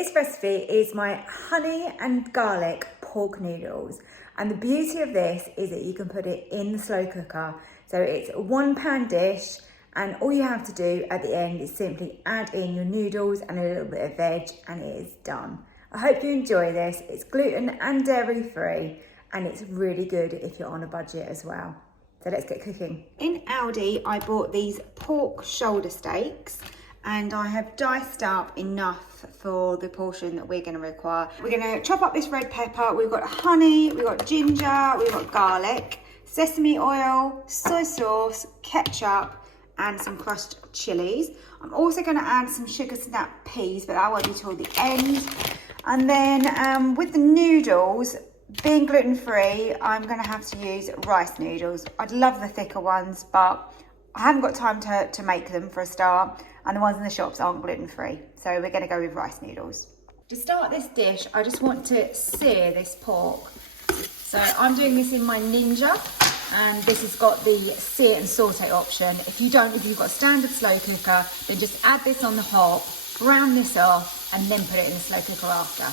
This recipe is my honey and garlic pork noodles. And the beauty of this is that you can put it in the slow cooker. So it's a 1-pan dish, and all you have to do at the end is simply add in your noodles and a little bit of veg, and it is done. I hope you enjoy this. It's gluten and dairy free, and it's really good if you're on a budget as well. So let's get cooking. In Aldi, I bought these pork shoulder steaks, and I have diced up enough for the portion that we're going to require. We're going to chop up this red pepper. We've got honey, we've got ginger, we've got garlic, sesame oil, soy sauce, ketchup, and some crushed chilies. I'm also going to add some sugar snap peas, but that won't be till the end. And then with the noodles, being gluten-free, I'm going to have to use rice noodles. I'd love the thicker ones, but I haven't got time to make them for a start, and the ones in the shops aren't gluten-free. So we're going to go with rice noodles. To start this dish, I just want to sear this pork. So I'm doing this in my Ninja, and this has got the sear and saute option. If you've got a standard slow cooker, then just add this on the hob, brown this off, and then put it in the slow cooker after.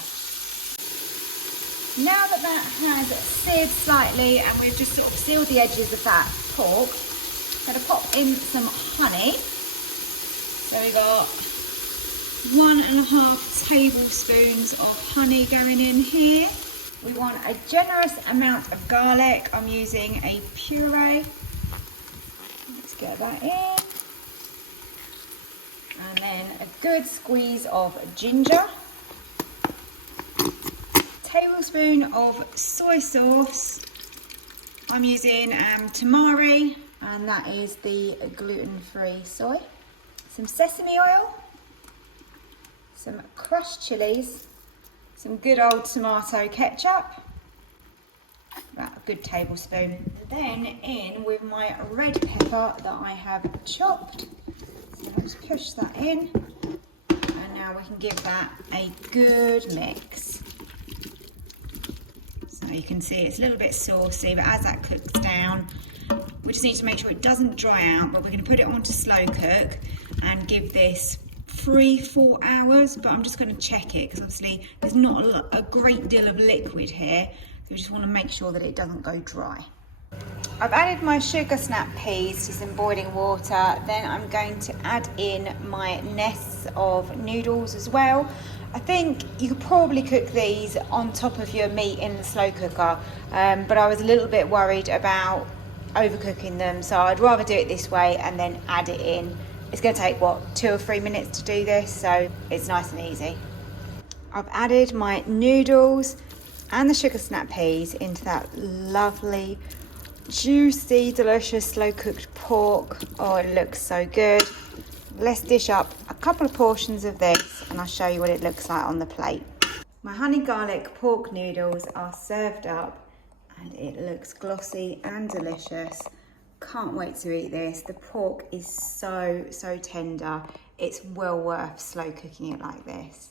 Now that has seared slightly and we've just sort of sealed the edges of that pork, I'm going to pop in some honey. So we got 1.5 tablespoons of honey going in here. We want a generous amount of garlic. I'm using a puree. Let's get that in. And then a good squeeze of ginger. Tablespoon of soy sauce. I'm using tamari, and that is the gluten-free soy. Some sesame oil, some crushed chilies, some good old tomato ketchup, about a good tablespoon. Then in with my red pepper that I have chopped. So let's push that in, and now we can give that a good mix. So you can see it's a little bit saucy, but as that cooks down, we just need to make sure it doesn't dry out, but we're going to put it onto slow cook and give this 3-4 hours, but I'm just going to check it because obviously there's not a great deal of liquid here, so we just want to make sure that it doesn't go dry. I've added my sugar snap peas to some boiling water. Then I'm going to add in my nests of noodles as well. I think you could probably cook these on top of your meat in the slow cooker, but I was a little bit worried about overcooking them, so I'd rather do it this way and then add it in. It's going to take, 2 or 3 minutes to do this, so it's nice and easy. I've added my noodles and the sugar snap peas into that lovely, juicy, delicious, slow-cooked pork. Oh, it looks so good. Let's dish up a couple of portions of this, and I'll show you what it looks like on the plate. My honey garlic pork noodles are served up, and it looks glossy and delicious. Can't wait to eat this. The pork is so tender. It's well worth slow cooking it like this.